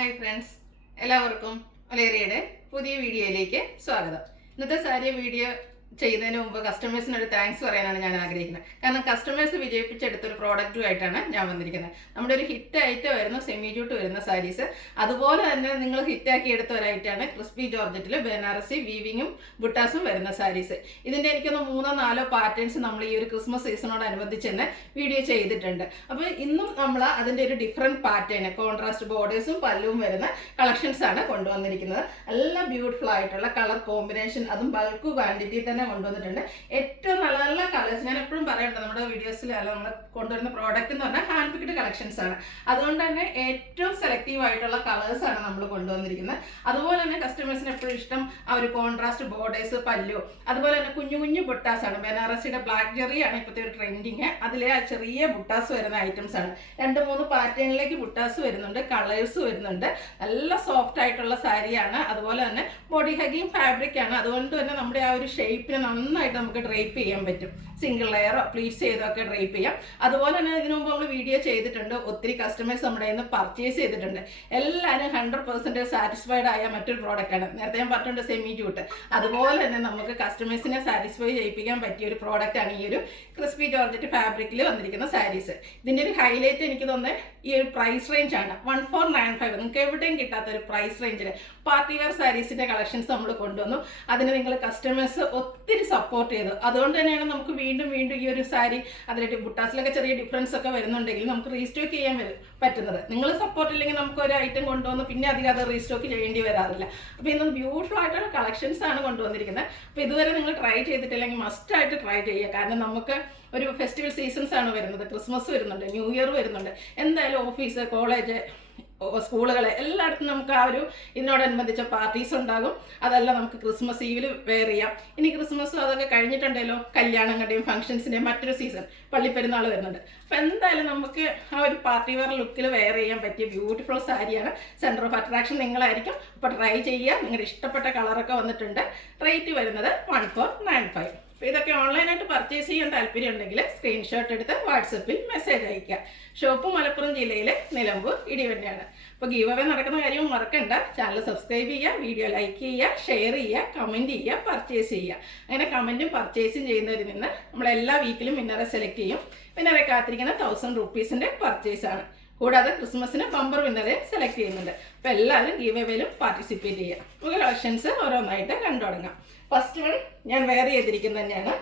Hi friends, എല്ലാവർക്കും ഒലേറിയയുടെ പുതിയ വീഡിയോയിലേക്ക് സ്വാഗതം. ഇന്നത്തെ സാരി വീഡിയോ ചെയ്യുന്നതിന് മുമ്പ് കസ്റ്റമേഴ്സിനൊരു താങ്ക്സ് പറയാനാണ് ഞാൻ ആഗ്രഹിക്കുന്നത്. കാരണം കസ്റ്റമേഴ്സ് വിജയിപ്പിച്ചെടുത്തൊരു പ്രോഡക്റ്റുമായിട്ടാണ് ഞാൻ വന്നിരിക്കുന്നത്. നമ്മുടെ ഒരു ഹിറ്റ് ആയിട്ട് വരുന്ന സെമി ജൂട്ട് വരുന്ന സാരീസ്, അതുപോലെ തന്നെ നിങ്ങൾ ഹിറ്റാക്കി എടുത്ത ഒരായിട്ടാണ് ക്രിസ്പി ജോർജറ്റിൽ ബനാറസി വീവിങ്ങും ബുട്ടാസും വരുന്ന സാരീസ്. ഇതിൻ്റെ എനിക്കൊന്ന് 3-4 പാറ്റേൺസ് നമ്മൾ ഈ ഒരു ക്രിസ്മസ് സീസണോടനുബന്ധിച്ച് തന്നെ വീഡിയോ ചെയ്തിട്ടുണ്ട്. അപ്പോൾ ഇന്നും നമ്മൾ അതിൻ്റെ ഒരു ഡിഫറെൻറ്റ് പാറ്റേൺ, കോൺട്രാസ്റ്റ് ബോർഡേഴ്സും പല്ലുവും വരുന്ന കളക്ഷൻസ് ആണ് കൊണ്ടുവന്നിരിക്കുന്നത്. എല്ലാം ബ്യൂട്ടിഫുൾ ആയിട്ടുള്ള കളർ കോമ്പിനേഷൻ, അതും ബൾക്ക് ക്വാണ്ടിറ്റി തന്നെ കൊണ്ടുവന്നിട്ടുണ്ട്. ഏറ്റവും നല്ല നല്ല കളേഴ്സ്. ഞാൻ എപ്പോഴും പറയുന്നുണ്ട്, നമ്മുടെ വീഡിയോസിൽ അല്ല നമ്മൾ കൊണ്ടുവരുന്ന പ്രോഡക്റ്റ് എന്ന് പറഞ്ഞാൽ ഹാൻഡ് പിക്ഡ് കളക്ഷൻസ് ആണ്. അതുകൊണ്ട് തന്നെ ഏറ്റവും സെലക്റ്റീവ് ആയിട്ടുള്ള കളേഴ്സ് ആണ് നമ്മൾ കൊണ്ടുവന്നിരിക്കുന്നത്. അതുപോലെ തന്നെ കസ്റ്റമേഴ്സിന് എപ്പോഴും ഇഷ്ടം ആ ഒരു കോൺട്രാസ്റ്റ് ബോർഡേഴ്സ്, പല്ലു, അതുപോലെ തന്നെ കുഞ്ഞു കുഞ്ഞു ബുട്ടാസ് ആണ്. ബനാറസിയുടെ ബ്ലാക്ക് ജെറി ആണ് ഇപ്പോഴത്തെ ഒരു ട്രെൻഡിങ്. അതിലെ ആ ചെറിയ ബുട്ടാസ് വരുന്ന ഐറ്റംസ് ആണ്. 2-3 പാറ്റേണിലേക്ക് ബുട്ടാസ് വരുന്നുണ്ട്, കളേഴ്സ് വരുന്നുണ്ട്. നല്ല സോഫ്റ്റ് ആയിട്ടുള്ള സാരിയാണ്. അതുപോലെ തന്നെ ബോഡി ഹഗിങ് ഫാബ്രിക് ആണ്. അതുകൊണ്ട് തന്നെ നമ്മുടെ ആ ഒരു ഷേപ്പിന് നന്നായിട്ട് നമുക്ക് ഡ്രൈപ്പ് ചെയ്യാൻ പറ്റും. സിംഗിൾ ലെയറോ പ്ലീറ്റ്സ് ചെയ്തൊക്കെ ഡ്രൈപ്പ് ചെയ്യാം. അതുപോലെ തന്നെ ഇതിനു മുമ്പ് നമ്മൾ വീഡിയോ ചെയ്തിട്ടുണ്ട്. ഒത്തിരി കസ്റ്റമേഴ്സ് നമ്മുടെ കയ്യിൽ നിന്ന് പർച്ചേസ് ചെയ്തിട്ടുണ്ട്. എല്ലാവരും 100% സാറ്റിസ്ഫൈഡ് ആയ മറ്റൊരു പ്രോഡക്റ്റാണ്. നേരത്തെ ഞാൻ പറഞ്ഞിട്ടുണ്ട് സെമി ജൂട്ട്. അതുപോലെ തന്നെ നമുക്ക് കസ്റ്റമേഴ്സിനെ സാറ്റിസ്ഫൈ ചെയ്യിപ്പിക്കാൻ പറ്റിയ ഒരു പ്രോഡക്റ്റാണ് ഈ ഒരു ക്രിസ്പി ജോർജറ്റ് ഫാബ്രിക്കിൽ വന്നിരിക്കുന്ന സാരീസ്. ഇതിൻ്റെ ഒരു ഹൈലൈറ്റ് എനിക്ക് തോന്നുന്നത് ഈ ഒരു പ്രൈസ് റേഞ്ച് ആണ്. 1495. നിങ്ങൾക്ക് എവിടെയും കിട്ടാത്ത ഒരു പ്രൈസ് റേഞ്ചിൽ പാർട്ടി വെയർ സാരീസിൻ്റെ കളക്ഷൻസ് നമ്മൾ കൊണ്ടുവന്നു. അതിന് നിങ്ങൾ കസ്റ്റമേഴ്സ് ഒത്തിരി സപ്പോർട്ട് ചെയ്തു. അതുകൊണ്ട് തന്നെയാണ് നമുക്ക് വീണ്ടും വീണ്ടും ഈ ഒരു സാരി, അതിലേക്ക് ബുട്ടാസിലൊക്കെ ചെറിയ ഡിഫറൻസ് ഒക്കെ വരുന്നുണ്ടെങ്കിൽ നമുക്ക് റീസ്റ്റോക്ക് ചെയ്യാൻ പറ്റുന്നത്. നിങ്ങൾ സപ്പോർട്ട് ഇല്ലെങ്കിൽ നമുക്ക് ഒരു ഐറ്റം കൊണ്ടുവന്ന് പിന്നെ അധികം അത് റീസ്റ്റോക്ക് ചെയ്യേണ്ടി വരാറില്ല. അപ്പോൾ ഇന്ന് ബ്യൂട്ടിഫുൾ ആയിട്ടുള്ള കളക്ഷൻസ് ആണ് കൊണ്ടുവന്നിരിക്കുന്നത്. അപ്പോൾ ഇതുവരെ നിങ്ങൾ ട്രൈ ചെയ്തിട്ടില്ലെങ്കിൽ മസ്റ്റായിട്ട് ട്രൈ ചെയ്യുക. കാരണം നമുക്ക് ഒരു ഫെസ്റ്റിവൽ സീസൺസ് ആണ് വരുന്നത്. ക്രിസ്മസ് വരുന്നുണ്ട്, ന്യൂ ഇയർ വരുന്നുണ്ട്. എന്തായാലും ഓഫീസ്, കോളേജ്, സ്കൂളുകൾ എല്ലായിടത്തും നമുക്ക് ആ ഒരു ഇതിനോടനുബന്ധിച്ച പാർട്ടീസ് ഉണ്ടാകും. അതെല്ലാം നമുക്ക് ക്രിസ്മസ് ഈവിൽ വെയർ ചെയ്യാം. ഇനി ക്രിസ്മസും അതൊക്കെ കഴിഞ്ഞിട്ടുണ്ടല്ലോ, കല്യാണങ്ങളുടെയും ഫംഗ്ഷൻസിൻ്റെയും മറ്റൊരു സീസൺ, പള്ളിപ്പെരുന്നാൾ വരുന്നുണ്ട്. അപ്പോൾ എന്തായാലും നമുക്ക് ആ ഒരു പാർട്ടി വെയർ ലുക്കിൽ വെയർ ചെയ്യാൻ പറ്റിയ ബ്യൂട്ടിഫുൾ സാരിയാണ്. സെൻറ്റർ ഓഫ് അട്രാക്ഷൻ നിങ്ങളായിരിക്കും. അപ്പോൾ ട്രൈ ചെയ്യുക. നിങ്ങളുടെ ഇഷ്ടപ്പെട്ട കളറൊക്കെ വന്നിട്ടുണ്ട്. റേറ്റ് വരുന്നത് 1495. അപ്പോൾ ഇതൊക്കെ ഓൺലൈനായിട്ട് പർച്ചേസ് ചെയ്യാൻ താല്പര്യം ഉണ്ടെങ്കിൽ സ്ക്രീൻഷോട്ട് എടുത്ത് വാട്സപ്പിൽ മെസ്സേജ് അയയ്ക്കുക. ഷോപ്പ് മലപ്പുറം ജില്ലയിലെ നിലമ്പൂർ ഇടിവണ്ടിയാണ്. അപ്പോൾ ഗീവ് അവേ നടക്കുന്ന കാര്യവും മറക്കണ്ട. ചാനൽ സബ്സ്ക്രൈബ് ചെയ്യുക, വീഡിയോ ലൈക്ക് ചെയ്യുക, ഷെയർ ചെയ്യുക, കമൻറ്റ് ചെയ്യുക, പർച്ചേസ് ചെയ്യുക. അങ്ങനെ കമൻറ്റും പർച്ചേസും ചെയ്യുന്നവരിൽ നിന്ന് നമ്മളെല്ലാ വീക്കിലും വിന്നറെ സെലക്ട് ചെയ്യും. വിന്നറെ കാത്തിരിക്കുന്ന 1000 റുപ്പീസിൻ്റെ പർച്ചേസാണ്. കൂടാതെ ക്രിസ്മസിന് ബമ്പർ വിന്നറെ സെലക്ട് ചെയ്യുന്നുണ്ട്. അപ്പോൾ എല്ലാവരും ഗീവ് അവേയിലും പാർട്ടിസിപ്പേറ്റ് ചെയ്യുക. നമുക്ക് കളക്ഷൻസ് ഓരോന്നായിട്ട് കണ്ടു തുടങ്ങാം. ഫസ്റ്റ് വൺ ഞാൻ വെയർ ചെയ്തിരിക്കുന്നത് തന്നെയാണ്.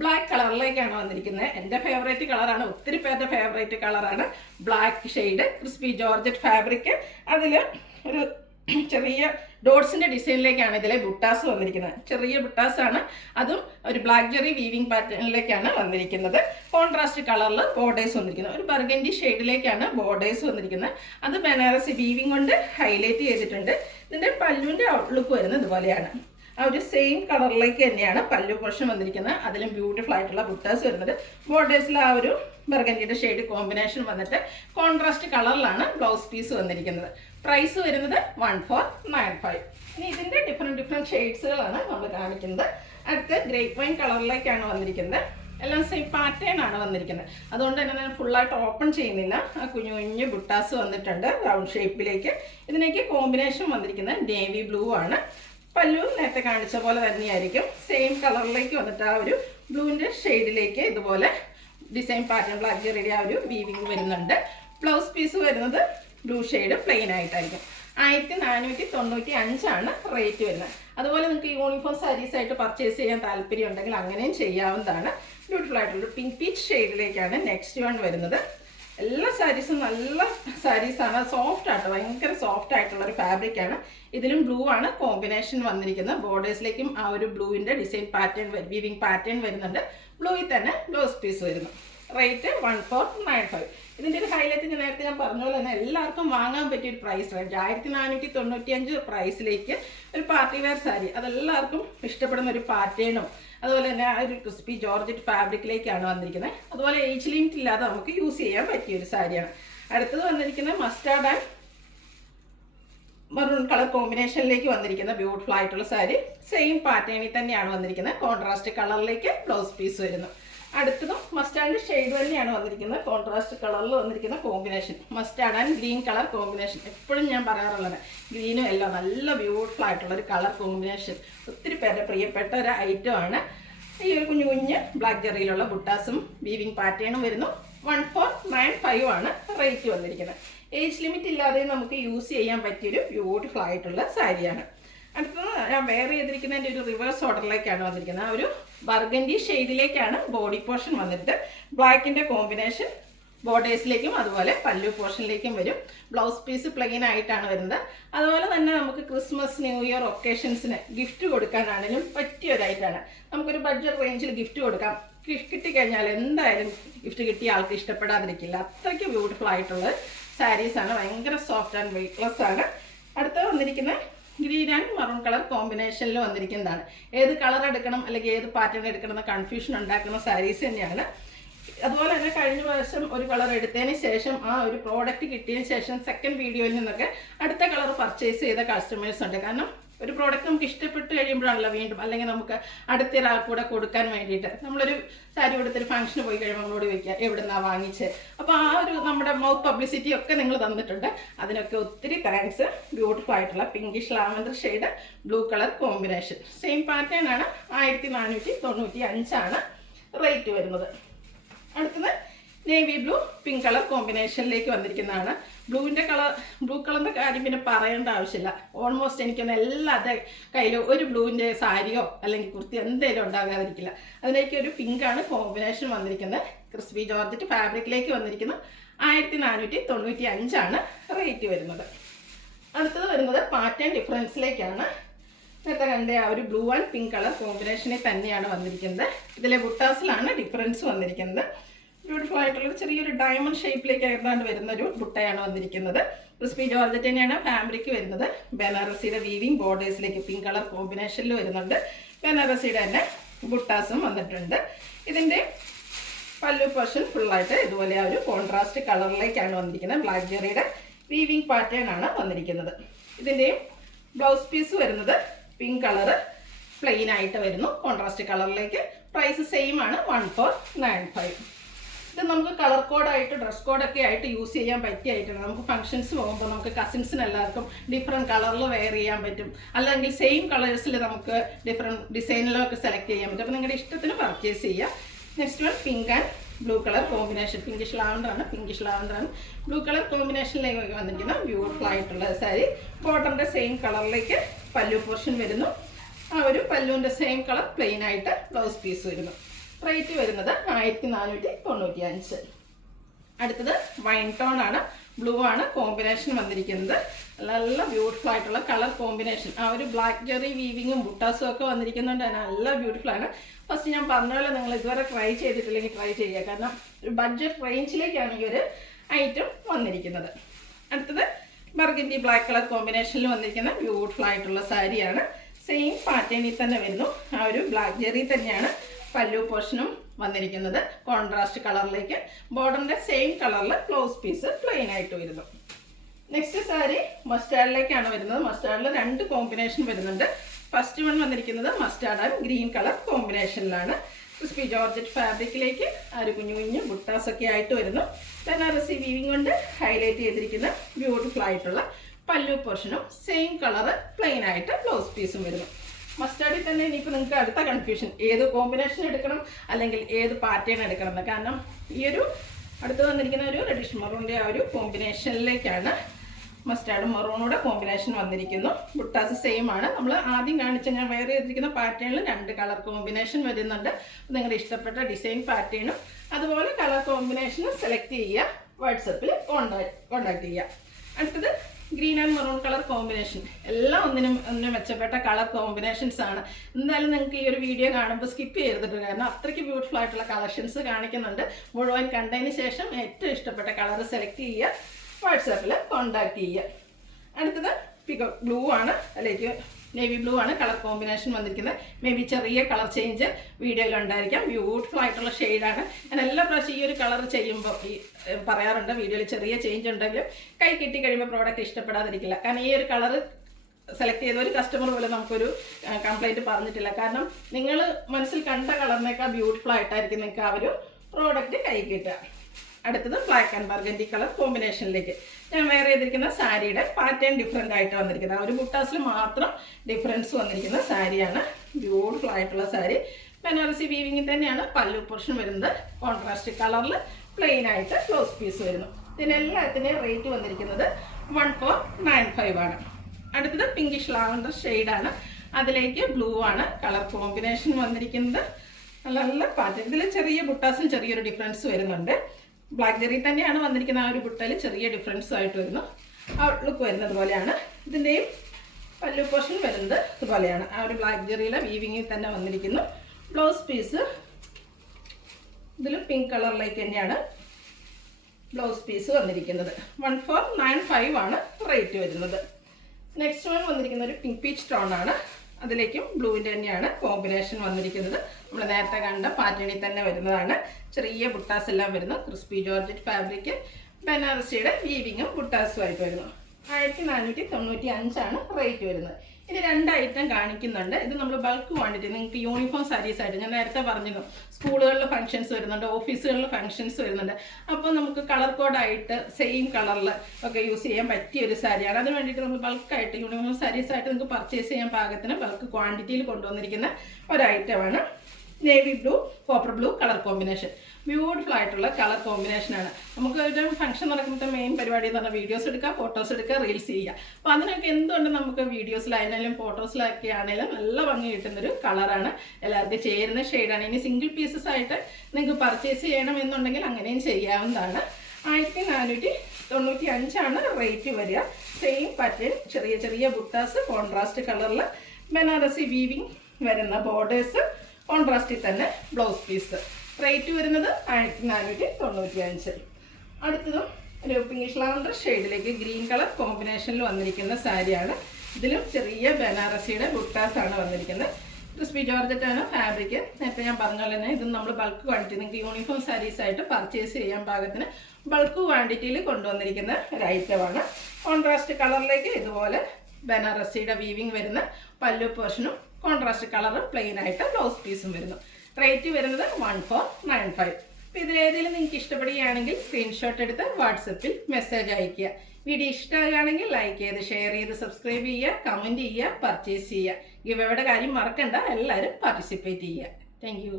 ബ്ലാക്ക് കളറിലേക്കാണ് വന്നിരിക്കുന്നത്. എൻ്റെ ഫേവറേറ്റ് കളറാണ്, ഒത്തിരി പേരുടെ ഫേവറേറ്റ് കളറാണ്. Black shade, crispy georgette fabric. അതിൽ ഒരു ചെറിയ ഡോട്ട്സിൻ്റെ ഡിസൈനിലേക്കാണ് ഇതിലെ ബുട്ടാസ് വന്നിരിക്കുന്നത്. ചെറിയ ബുട്ടാസാണ്. അതും ഒരു ബ്ലാക്ക് ജെറി വീവിങ് പാറ്റേണിലേക്കാണ് വന്നിരിക്കുന്നത്. കോൺട്രാസ്റ്റ് കളറിൽ ബോർഡേഴ്സ് വന്നിരിക്കുന്നത്. ഒരു ബർഗൻഡി ഷെയ്ഡിലേക്കാണ് ബോർഡേഴ്സ് വന്നിരിക്കുന്നത്. അത് ബനാറസി വീവിങ് കൊണ്ട് ഹൈലൈറ്റ് ചെയ്തിട്ടുണ്ട്. ഇതിൻ്റെ പല്ലുവിൻ്റെ ഔട്ട്ലുക്ക് വരുന്നത് ഇതുപോലെയാണ്. ആ ഒരു സെയിം കളറിലേക്ക് തന്നെയാണ് പല്ലു പോർഷൻ വന്നിരിക്കുന്നത്. അതിലും ബ്യൂട്ടിഫുൾ ആയിട്ടുള്ള ബുട്ടാസ് വരുന്നത്. ബോർഡേഴ്സിൽ ആ ഒരു ബർഗൻഡിയുടെ ഷെയ്ഡ് കോമ്പിനേഷൻ വന്നിട്ട് കോൺട്രാസ്റ്റ് കളറിലാണ് ബ്ലൗസ് പീസ് വന്നിരിക്കുന്നത്. പ്രൈസ് വരുന്നത് 1495. ഇനി ഇതിൻ്റെ ഡിഫറെൻറ്റ് ഷെയ്ഡ്സുകളാണ് നമ്മൾ കാണിക്കുന്നത്. അടുത്ത് ഗ്രേപ്പ് വൈൻ കളറിലേക്കാണ് വന്നിരിക്കുന്നത്. എല്ലാം സെയിം പാറ്റേൺ ആണ് വന്നിരിക്കുന്നത്. അതുകൊണ്ട് തന്നെ ഞാൻ ഫുള്ളായിട്ട് ഓപ്പൺ ചെയ്യുന്നില്ല. ആ കുഞ്ഞു കുഞ്ഞു ബുട്ടാസ് വന്നിട്ടുണ്ട് റൗണ്ട് ഷേപ്പിലേക്ക്. ഇതിലേക്ക് കോമ്പിനേഷൻ വന്നിരിക്കുന്നത് നേവി ബ്ലൂ ആണ്. പല്ലു നേരത്തെ കാണിച്ച പോലെ തന്നെയായിരിക്കും. സെയിം കളറിലേക്ക് വന്നിട്ട് ആ ഒരു ബ്ലൂവിൻ്റെ ഷെയ്ഡിലേക്ക് ഇതുപോലെ ഡിസൈൻ പാറ്റേൺ ബ്ലാക്ക് ജെറിയുടെ ആ ഒരു വീവിങ് വരുന്നുണ്ട്. ബ്ലൗസ് പീസ് വരുന്നത് ബ്ലൂ ഷെയ്ഡ് പ്ലെയിൻ ആയിട്ടായിരിക്കും. 1495 ആണ് റേറ്റ് വരുന്നത്. അതുപോലെ നിങ്ങൾക്ക് യൂണിഫോം സാരീസായിട്ട് പർച്ചേസ് ചെയ്യാൻ താല്പര്യം ഉണ്ടെങ്കിൽ അങ്ങനെയും ചെയ്യാവുന്നതാണ്. ബ്യൂട്ടിഫുൾ ആയിട്ടുള്ള പിങ്ക് പീച്ച് ഷെയ്ഡിലേക്കാണ് നെക്സ്റ്റ് വൺ വരുന്നത്. എല്ലാ സാരീസും നല്ല സാരീസാണ്. സോഫ്റ്റ് ആയിട്ട്, ഭയങ്കര സോഫ്റ്റ് ആയിട്ടുള്ളൊരു ഫാബ്രിക്കാണ്. ഇതിലും ബ്ലൂ ആണ് കോമ്പിനേഷൻ വന്നിരിക്കുന്നത്. ബോർഡേഴ്സിലേക്കും ആ ഒരു ബ്ലൂവിൻ്റെ ഡിസൈൻ പാറ്റേൺ, വീവിങ് പാറ്റേൺ വരുന്നുണ്ട്. ബ്ലൂയിൽ തന്നെ ബ്ലൗസ് പീസ് വരുന്നു. റേറ്റ് 1495. ഇതിൻ്റെ ഒരു ഹൈലൈറ്റ് നേരത്തെ ഞാൻ പറഞ്ഞ പോലെ തന്നെ എല്ലാവർക്കും വാങ്ങാൻ പറ്റിയൊരു പ്രൈസ് റേഞ്ച്. 1495 പ്രൈസിലേക്ക് ഒരു പാർട്ടി വെയർ സാരി, അതെല്ലാവർക്കും ഇഷ്ടപ്പെടുന്ന ഒരു പാറ്റേണും അതുപോലെ തന്നെ ആ ഒരു ക്രിസ്പി ജോർജറ്റ് ഫാബ്രിക്കിലേക്കാണ് വന്നിരിക്കുന്നത്. അതുപോലെ ഏജ് ലിമിറ്റ് ഇല്ലാതെ നമുക്ക് യൂസ് ചെയ്യാൻ പറ്റിയൊരു സാരിയാണ്. അടുത്തത് വന്നിരിക്കുന്നത് മസ്റ്റാർഡ് ആൻഡ് മെറൂൺ കളർ കോമ്പിനേഷനിലേക്ക് വന്നിരിക്കുന്ന ബ്യൂട്ടിഫുൾ ആയിട്ടുള്ള സാരി. സെയിം പാറ്റേണിൽ തന്നെയാണ് വന്നിരിക്കുന്നത്. കോൺട്രാസ്റ്റ് കളറിലേക്ക് ബ്ലൗസ് പീസ് വരുന്നു. അടുത്തതും മസ്റ്റാർഡ് ഷെയ്ഡ് തന്നെയാണ് വന്നിരിക്കുന്നത്. കോൺട്രാസ്റ്റ് കളറിൽ വന്നിരിക്കുന്ന combination, mustard and green colour combination. എപ്പോഴും ഞാൻ പറയാറുള്ളത് ഗ്രീനും എല്ലാം നല്ല ബ്യൂട്ടിഫുൾ ആയിട്ടുള്ള ഒരു കളർ കോമ്പിനേഷൻ. ഒത്തിരി പേരുടെ പ്രിയപ്പെട്ട ഒരു ഐറ്റം ആണ്. ഈ ഒരു കുഞ്ഞു കുഞ്ഞ് ബ്ലാക്ക് ജെറിയിലുള്ള ബുട്ടാസും വീവിങ് പാറ്റേണും വരുന്നു. 1495 ആണ് റേറ്റ് വന്നിരിക്കുന്നത്. ഏജ് ലിമിറ്റ് ഇല്ലാതെ നമുക്ക് യൂസ് ചെയ്യാൻ പറ്റിയൊരു ബ്യൂട്ടിഫുൾ ആയിട്ടുള്ള സാരിയാണ്. അടുത്തത് ഞാൻ വെയർ ചെയ്തിരിക്കുന്നതിൻ്റെ ഒരു റിവേഴ്സ് ഓർഡറിലേക്കാണ് വന്നിരിക്കുന്നത്. ആ ഒരു ബർഗൻഡി ഷെയ്ഡിലേക്കാണ് ബോഡി പോർഷൻ വന്നിട്ട്. ബ്ലാക്കിൻ്റെ കോമ്പിനേഷൻ ബോർഡേഴ്സിലേക്കും അതുപോലെ പല്ലു പോർഷനിലേക്കും വരും. ബ്ലൗസ് പീസ് പ്ലെയിൻ ആയിട്ടാണ് വരുന്നത്. അതുപോലെ തന്നെ നമുക്ക് ക്രിസ്മസ്, ന്യൂ ഇയർ ഒക്കേഷൻസിന് ഗിഫ്റ്റ് കൊടുക്കാനാണെങ്കിലും പറ്റിയൊരായിട്ടാണ്. നമുക്കൊരു ബഡ്ജറ്റ് റേഞ്ചിൽ ഗിഫ്റ്റ് കൊടുക്കാം. കിട്ടിക്കഴിഞ്ഞാൽ എന്തായാലും ഗിഫ്റ്റ് കിട്ടിയ ആൾക്ക് ഇഷ്ടപ്പെടാതിരിക്കില്ല. അത്രയ്ക്ക് ബ്യൂട്ടിഫുൾ ആയിട്ടുള്ള സാരീസാണ്. ഭയങ്കര സോഫ്റ്റ് ആൻഡ് വെയ്റ്റ്ലെസ് ആണ്. അടുത്ത വന്നിരിക്കുന്ന ഗ്രീൻ ആൻഡ് മറൂൺ കളർ കോമ്പിനേഷനിൽ വന്നിരിക്കുന്നതാണ്. ഏത് കളർ എടുക്കണം അല്ലെങ്കിൽ ഏത് പാറ്റേൺ എടുക്കണം എന്ന കൺഫ്യൂഷൻ ഉണ്ടാക്കുന്ന സാരീസ് തന്നെയാണ്. അതുപോലെ തന്നെ കഴിഞ്ഞ പ്രാവശ്യം ഒരു കളർ എടുത്തതിന് ശേഷം ആ ഒരു പ്രോഡക്റ്റ് കിട്ടിയതിന് ശേഷം സെക്കൻഡ് വീഡിയോയിൽ നിന്നൊക്കെ അടുത്ത കളർ പർച്ചേസ് ചെയ്ത കസ്റ്റമേഴ്സ് ഉണ്ട്. കാരണം ഒരു പ്രോഡക്റ്റ് നമുക്ക് ഇഷ്ടപ്പെട്ട് കഴിയുമ്പോഴാണല്ലോ വീണ്ടും, അല്ലെങ്കിൽ നമുക്ക് അടുത്തൊരാൾ കൂടെ കൊടുക്കാൻ വേണ്ടിയിട്ട് നമ്മളൊരു സാരി കൊടുത്തൊരു ഫംഗ്ഷന് പോയി കഴിയുമ്പോൾ നമ്മളോട് ചോദിക്കുക എവിടെ നിന്നാണ് വാങ്ങിച്ച്. അപ്പോൾ ആ ഒരു നമ്മുടെ മൗത്ത് പബ്ലിസിറ്റി ഒക്കെ നിങ്ങൾ തന്നിട്ടുണ്ട്. അതിനൊക്കെ ഒത്തിരി താങ്ക്സ്. ബ്യൂട്ടിഫുൾ ആയിട്ടുള്ള pinkish lavender shade blue colour combination. Same pattern ആണ്. 1495 റേറ്റ് വരുന്നത്. അടുത്തത് നേവി ബ്ലൂ പിങ്ക് കളർ കോമ്പിനേഷനിലേക്ക് വന്നിരിക്കുന്നതാണ്. ബ്ലൂ കളറിൻ്റെ കാര്യം പിന്നെ പറയേണ്ട ആവശ്യമില്ല. ഓൾമോസ്റ്റ് എനിക്കൊന്ന് എല്ലാതെ കയ്യിലും ഒരു ബ്ലൂവിൻ്റെ സാരിയോ അല്ലെങ്കിൽ കുർത്തി എന്തെങ്കിലും ഉണ്ടാകാതിരിക്കില്ല. അതിലേക്ക് ഒരു പിങ്കാണ് കോമ്പിനേഷൻ വന്നിരിക്കുന്നത്. ക്രിസ്പി ജോർജറ്റ് ഫാബ്രിക്കിലേക്ക് വന്നിരിക്കുന്നത്. 1495 റേറ്റ് വരുന്നത്. അടുത്തത് വരുന്നത് പാറ്റേൺ ഡിഫറൻസിലേക്കാണ്. നേരത്തെ കണ്ട ആ ഒരു ബ്ലൂ ആൻഡ് പിങ്ക് കളർ കോമ്പിനേഷനിൽ തന്നെയാണ് വന്നിരിക്കുന്നത്. ഇതിലെ ബുട്ടാസിലാണ് ഡിഫറൻസ് വന്നിരിക്കുന്നത്. ബ്യൂട്ടിഫുൾ ആയിട്ടുള്ളൊരു ചെറിയൊരു ഡയമണ്ട് ഷേപ്പിലേക്ക് ആയിരുന്നാണ്ട് വരുന്നൊരു ബുട്ടയാണ് വന്നിരിക്കുന്നത്. ക്രിസ്പി ജോർജറ്റ് തന്നെയാണ് ഫാബ്രിക് വരുന്നത്. ബനാറസിയുടെ വീവിങ് ബോർഡേഴ്സിലേക്ക് പിങ്ക് കളർ കോമ്പിനേഷനിൽ വരുന്നുണ്ട്. ബനാറസിയുടെ തന്നെ ബുട്ടാസും വന്നിട്ടുണ്ട്. ഇതിൻ്റെ പല്ലു പോർഷൻ ഫുള്ളായിട്ട് ഇതുപോലെ ആ ഒരു കോൺട്രാസ്റ്റ് കളറിലേക്കാണ് വന്നിരിക്കുന്നത്. ബ്ലാക്ക് ജെറിയുടെ വീവിങ് പാറ്റേൺ ആണ് വന്നിരിക്കുന്നത്. ഇതിൻ്റെയും ബ്ലൗസ് പീസ് വരുന്നത് പിങ്ക് കളറ് പ്ലെയിൻ ആയിട്ട് വരുന്നു. കോൺട്രാസ്റ്റ് കളറിലേക്ക്. പ്രൈസ് സെയിം ആണ്, 1495. ഇത് നമുക്ക് കളർ കോഡായിട്ട് ഡ്രസ് കോഡൊക്കെ ആയിട്ട് യൂസ് ചെയ്യാൻ പറ്റിയായിട്ടാണ്. നമുക്ക് ഫംഗ്ഷൻസ് പോകുമ്പോൾ നമുക്ക് കസിൻസിന് എല്ലാവർക്കും ഡിഫറെൻറ്റ് കളറിൽ വെയർ ചെയ്യാൻ പറ്റും. അല്ലെങ്കിൽ സെയിം കളേഴ്സിൽ നമുക്ക് ഡിഫറെൻറ്റ് ഡിസൈനിലൊക്കെ സെലക്ട് ചെയ്യാൻ പറ്റും. അപ്പോൾ നിങ്ങളുടെ ഇഷ്ടത്തിന് പർച്ചേസ് ചെയ്യുക. Next one pink and blue colour combination. Pinkish ലാവൻഡറാണ്. ബ്ലൂ കളർ കോമ്പിനേഷനിലേക്ക് വന്നിരിക്കുന്ന ബ്യൂട്ടിഫുൾ ആയിട്ടുള്ള സാരി. ബോട്ടറിൻ്റെ സെയിം കളറിലേക്ക് പല്ലു പോർഷൻ വരുന്നു. ആ ഒരു പല്ലുവിൻ്റെ സെയിം കളർ പ്ലെയിൻ ആയിട്ട് ബ്ലൗസ് പീസ് വരുന്നു. റേറ്റ് വരുന്നത് 1495. അടുത്തത് വൈൻ ടോൺ ആണ്. ബ്ലൂ ആണ് കോമ്പിനേഷൻ വന്നിരിക്കുന്നത്. നല്ല ബ്യൂട്ടിഫുൾ ആയിട്ടുള്ള കളർ കോമ്പിനേഷൻ. ആ ഒരു ബ്ലാക്ക് ജെറി വീവിങ്ങും ബുട്ടാസും ഒക്കെ വന്നിരിക്കുന്നുണ്ട്. നല്ല ബ്യൂട്ടിഫുൾ ആണ്. ഫസ്റ്റ് ഞാൻ പറഞ്ഞ പോലെ നിങ്ങൾ ഇതുവരെ ട്രൈ ചെയ്തിട്ടില്ലെങ്കിൽ ട്രൈ ചെയ്യുക. കാരണം ഒരു ബഡ്ജറ്റ് റേഞ്ചിലേക്കാണ് ഈ ഒരു ഐറ്റം വന്നിരിക്കുന്നത്. അടുത്തത് ബർഗൻഡി ബ്ലാക്ക് കളർ കോമ്പിനേഷനിൽ വന്നിരിക്കുന്ന ബ്യൂട്ടിഫുൾ ആയിട്ടുള്ള സാരിയാണ്. സെയിം പാറ്റേണിൽ തന്നെ വരുന്നു. ആ ഒരു ബ്ലാക്ക് ജെറി തന്നെയാണ് പല്ലു പോർഷനും വന്നിരിക്കുന്നത്. കോൺട്രാസ്റ്റ് കളറിലേക്ക്. ബോർഡറിൻ്റെ സെയിം കളറിൽ ബ്ലൗസ് പീസ് പ്ലെയിൻ ആയിട്ട് വരുന്നു. നെക്സ്റ്റ് സാരി മസ്റ്റാർഡിലേക്കാണ് വരുന്നത്. മസ്റ്റാർഡിൽ 2 കോമ്പിനേഷൻ വരുന്നുണ്ട്. ഫസ്റ്റ് വൺ വന്നിരിക്കുന്നത് മസ്റ്റാർഡ് ആൻഡ് ഗ്രീൻ കളർ കോമ്പിനേഷനിലാണ്. ക്രിസ്പി ജോർജറ്റ് ഫാബ്രിക്കിലേക്ക് ആ ഒരു കുഞ്ഞു കുഞ്ഞു ബുട്ടാസൊക്കെ ആയിട്ട് വരുന്നു. ബനാറസി വീവിങ് കൊണ്ട് ഹൈലൈറ്റ് ചെയ്തിരിക്കുന്ന ബ്യൂട്ടിഫുൾ ആയിട്ടുള്ള പല്ലു പോർഷനും സെയിം കളറ് പ്ലെയിൻ ആയിട്ട് ബ്ലൗസ് പീസും വരുന്നു. മസ്റ്റാർഡിൽ തന്നെ ഇനിയിപ്പോൾ നിങ്ങൾക്ക് അടുത്ത കൺഫ്യൂഷൻ ഏത് കോമ്പിനേഷൻ എടുക്കണം അല്ലെങ്കിൽ ഏത് പാറ്റേൺ എടുക്കണം എന്ന്. കാരണം ഈ ഒരു അടുത്ത് വന്നിരിക്കുന്ന ഒരു റെഡിഷ് മറൂണിൻ്റെ ആ ഒരു കോമ്പിനേഷനിലേക്കാണ് മസ്റ്റാർഡ് മറൂണൂടെ കോമ്പിനേഷൻ വന്നിരിക്കുന്നു. ബുട്ടാസ് സെയിം ആണ്. നമ്മൾ ആദ്യം കാണിച്ച ഞാൻ വെയർ ചെയ്തിരിക്കുന്ന പാറ്റേണിൽ 2 കളർ കോമ്പിനേഷൻ വരുന്നുണ്ട്. നിങ്ങളുടെ ഇഷ്ടപ്പെട്ട ഡിസൈൻ പാറ്റേണും അതുപോലെ കളർ കോമ്പിനേഷനും സെലക്ട് ചെയ്യുക. വാട്സപ്പിൽ കോൺടാക്ട് ചെയ്യുക. അടുത്തത് green and maroon colour combination. എല്ലാം ഒന്നിനും മെച്ചപ്പെട്ട കളർ കോമ്പിനേഷൻസ് ആണ്. എന്തായാലും നിങ്ങൾക്ക് ഈ ഒരു വീഡിയോ കാണുമ്പോൾ സ്കിപ്പ് ചെയ്തിട്ട്, കാരണം അത്രയ്ക്ക് ബ്യൂട്ടിഫുൾ ആയിട്ടുള്ള കളക്ഷൻസ് കാണിക്കുന്നുണ്ട്. മുഴുവൻ കണ്ടതിന് ശേഷം ഏറ്റവും ഇഷ്ടപ്പെട്ട കളർ സെലക്ട് ചെയ്യുക. വാട്സാപ്പിൽ കോൺടാക്ട് ചെയ്യുക. അടുത്തത് പികോക്ക് ബ്ലൂ ആണ്. അതിലേക്ക് നേവി ബ്ലൂ ആണ് കളർ കോമ്പിനേഷൻ വന്നിരിക്കുന്നത്. മേ ബി ചെറിയ കളർ ചേഞ്ച് വീഡിയോയിൽ ഉണ്ടായിരിക്കാം. ബ്യൂട്ടിഫുൾ ആയിട്ടുള്ള ഷെയ്ഡാണ്. ഞാൻ എല്ലാ പ്രാവശ്യം ഈ ഒരു കളർ ചെയ്യുമ്പോൾ പറയാറുണ്ട് വീഡിയോയിൽ ചെറിയ ചേഞ്ച് ഉണ്ടെങ്കിലും കൈ കിട്ടി കഴിയുമ്പോൾ പ്രോഡക്റ്റ് ഇഷ്ടപ്പെടാതിരിക്കില്ല. കാരണം ഈ ഒരു കളർ സെലക്ട് ചെയ്ത ഒരു കസ്റ്റമർ പോലും നമുക്കൊരു കംപ്ലൈൻറ്റ് പറഞ്ഞിട്ടില്ല. കാരണം നിങ്ങൾ മനസ്സിൽ കണ്ട കളറിനേക്കാൾ ബ്യൂട്ടിഫുൾ ആയിട്ടായിരിക്കും നിങ്ങൾക്ക് ആ ഒരു പ്രോഡക്റ്റ് കൈ കിട്ടുക. അടുത്തത് ബ്ലാക്ക് ആൻഡ് ബർഗൻഡി കളർ കോമ്പിനേഷനിലേക്ക് ഞാൻ വെയർ ചെയ്തിരിക്കുന്ന സാരിയുടെ പാറ്റേൺ ഡിഫറെൻ്റ് ആയിട്ട് വന്നിരിക്കുന്നത്. ആ ഒരു ബുട്ടാസിൽ മാത്രം ഡിഫറൻസ് വന്നിരിക്കുന്ന സാരിയാണ്. ബ്യൂട്ടിഫുൾ ആയിട്ടുള്ള സാരി. ബനാറസി വീവിങ്ങിൽ തന്നെയാണ് പല്ലു പോർഷൻ വരുന്നത്. കോൺട്രാസ്റ്റ് കളറിൽ പ്ലെയിൻ ആയിട്ട് ബ്ലൗസ് പീസ് വരുന്നു. ഇതിനെല്ലാത്തിൻ്റെയും റേറ്റ് വന്നിരിക്കുന്നത് 1495 ആണ്. അടുത്തത് പിങ്കിഷ് ലാവൻഡർ ഷെയ്ഡാണ്. അതിലേക്ക് ബ്ലൂ ആണ് കളർ കോമ്പിനേഷൻ വന്നിരിക്കുന്നത്. നല്ല പാറ്റേൺ. ഇതിൽ ചെറിയ ബുട്ടാസും ചെറിയൊരു ഡിഫറൻസ് വരുന്നുണ്ട്. ബ്ലാക്ക് ജെറി തന്നെയാണ് വന്നിരിക്കുന്നത്. ആ ഒരു ബുട്ടയിൽ ചെറിയ ഡിഫറൻസ് ആയിട്ട് വരുന്നു. ഔട്ട്ലുക്ക് വരുന്നത് പോലെയാണ്. ഇതിൻ്റെയും പല്ലു പോർഷൻ വരുന്നത് ഇതുപോലെയാണ്. ആ ഒരു ബ്ലാക്ക് ജെറിയിലെ വീവിങ്ങിൽ തന്നെ വന്നിരിക്കുന്നു. ബ്ലൗസ് പീസ് ഇതിൽ പിങ്ക് കളറിലേക്ക് തന്നെയാണ് ബ്ലൗസ് പീസ് വന്നിരിക്കുന്നത്. 1495 ആണ് റേറ്റ് വരുന്നത്. നെക്സ്റ്റ് വൺ വന്നിരിക്കുന്ന ഒരു പിങ്ക് പീച്ച് ടോൺ ആണ്. അതിലേക്കും ബ്ലൂവിൻ്റെ തന്നെയാണ് കോമ്പിനേഷൻ വന്നിരിക്കുന്നത്. നമ്മൾ നേരത്തെ കണ്ട പാറ്റേണിൽ തന്നെ വരുന്നതാണ്. ചെറിയ ബുട്ടാസ് എല്ലാം വരുന്നു. ക്രിസ്പി ജോർജറ്റ് ഫാബ്രിക് ബനാറസിയുടെ വീവിങ്ങും ബുട്ടാസും ആയിട്ട് വരുന്നു. 1495 ആണ് റേറ്റ് വരുന്നത്. ഇനി 2 ഐറ്റം കാണിക്കുന്നുണ്ട്. ഇത് നമ്മൾ ബൾക്ക് ക്വാണ്ടിറ്റി നിങ്ങൾക്ക് യൂണിഫോം സാരീസ് ആയിട്ട് ഞാൻ നേരത്തെ പറഞ്ഞിരുന്നു. സ്കൂളുകളിൽ ഫംഗ്ഷൻസ് വരുന്നുണ്ട്, ഓഫീസുകളിൽ ഫംഗ്ഷൻസ് വരുന്നുണ്ട്. അപ്പോൾ നമുക്ക് കളർ കോഡായിട്ട് സെയിം കളറിൽ ഒക്കെ യൂസ് ചെയ്യാൻ പറ്റിയ ഒരു സാരിയാണ്. അതിന് വേണ്ടിയിട്ട് നമ്മൾ ബൾക്കായിട്ട് യൂണിഫോം സാരീസ് ആയിട്ട് നിങ്ങൾക്ക് പർച്ചേസ് ചെയ്യാൻ പാകത്തിന് ബൾക്ക് ക്വാണ്ടിറ്റിയിൽ കൊണ്ടുവന്നിരിക്കുന്ന ഒരു ഐറ്റമാണ്. Navy blue copper blue colour combination. Beautiful ആയിട്ടുള്ള കളർ കോമ്പിനേഷനാണ്. നമുക്ക് ഒരു ഫംഗ്ഷൻ നടക്കുമ്പോൾ മെയിൻ പരിപാടി എന്ന് പറഞ്ഞാൽ വീഡിയോസ് എടുക്കുക, ഫോട്ടോസ് എടുക്കുക, റീൽസ് ചെയ്യുക. അപ്പോൾ അതിനൊക്കെ എന്തുകൊണ്ട് നമുക്ക് വീഡിയോസിലായാലും ഫോട്ടോസിലൊക്കെ ആണെങ്കിലും നല്ല ഭംഗി കിട്ടുന്നൊരു കളറാണ്. എല്ലാവർക്കും ചേരുന്ന ഷെയ്ഡാണ്. ഇനി സിംഗിൾ പീസസ് ആയിട്ട് നിങ്ങൾക്ക് പർച്ചേസ് ചെയ്യണം എന്നുണ്ടെങ്കിൽ അങ്ങനെയും ചെയ്യാവുന്നതാണ്. 1495 ആണ് റേറ്റ് വരിക. സെയിം പാറ്റേൺ, ചെറിയ ചെറിയ ബുട്ടാസ്, കോൺട്രാസ്റ്റ് കളറിൽ ബനാറസി വീവിങ് വരുന്ന ബോർഡേഴ്സ്, കോൺട്രാസ്റ്റിൽ തന്നെ ബ്ലൗസ് പീസ്. റേറ്റ് വരുന്നത് 1495. അടുത്തതും ഒരു പിങ്കിഷ് ലാവൻഡർ ഷെയ്ഡിലേക്ക് ഗ്രീൻ കളർ കോമ്പിനേഷനിൽ വന്നിരിക്കുന്ന സാരിയാണ്. ഇതിലും ചെറിയ ബനാറസിയുടെ ബുട്ടാസാണ് വന്നിരിക്കുന്നത്. ക്രിസ്പി ജോർജറ്റ് ആണ് ഫാബ്രിക്. നേരത്തെ ഞാൻ പറഞ്ഞ പോലെ തന്നെ ഇത് നമ്മൾ ബൾക്ക് ക്വാണ്ടിറ്റി നിങ്ങൾക്ക് യൂണിഫോം സാരീസ് ആയിട്ട് പർച്ചേസ് ചെയ്യാൻ പാകത്തിന് ബൾക്ക് ക്വാണ്ടിറ്റിയിൽ കൊണ്ടുവന്നിരിക്കുന്ന ഒരു ഐറ്റമാണ്. കോൺട്രാസ്റ്റ് കളറിലേക്ക് ഇതുപോലെ ബനാറസിയുടെ വീവിങ് വരുന്ന പല്ലു പോർഷനും കോൺട്രാസ്റ്റ് കളർ പ്ലെയിൻ ആയിട്ട് ബ്ലൗസ് പീസും വരുന്നു. റേറ്റ് വരുന്നത് 1495. അപ്പോൾ ഇതിലേതെങ്കിലും നിങ്ങൾക്ക് ഇഷ്ടപ്പെടുകയാണെങ്കിൽ സ്ക്രീൻഷോട്ട് എടുത്ത് വാട്സപ്പിൽ മെസ്സേജ് അയയ്ക്കുക. വീഡിയോ ഇഷ്ടമാകുകയാണെങ്കിൽ ലൈക്ക് ചെയ്ത് ഷെയർ ചെയ്ത് സബ്സ്ക്രൈബ് ചെയ്യുക, കമൻറ്റ് ചെയ്യുക, പർച്ചേസ് ചെയ്യുക. ഗിവ് അവയുടെ കാര്യം മറക്കണ്ട. എല്ലാവരും പാർട്ടിസിപ്പേറ്റ് ചെയ്യുക. Thank you.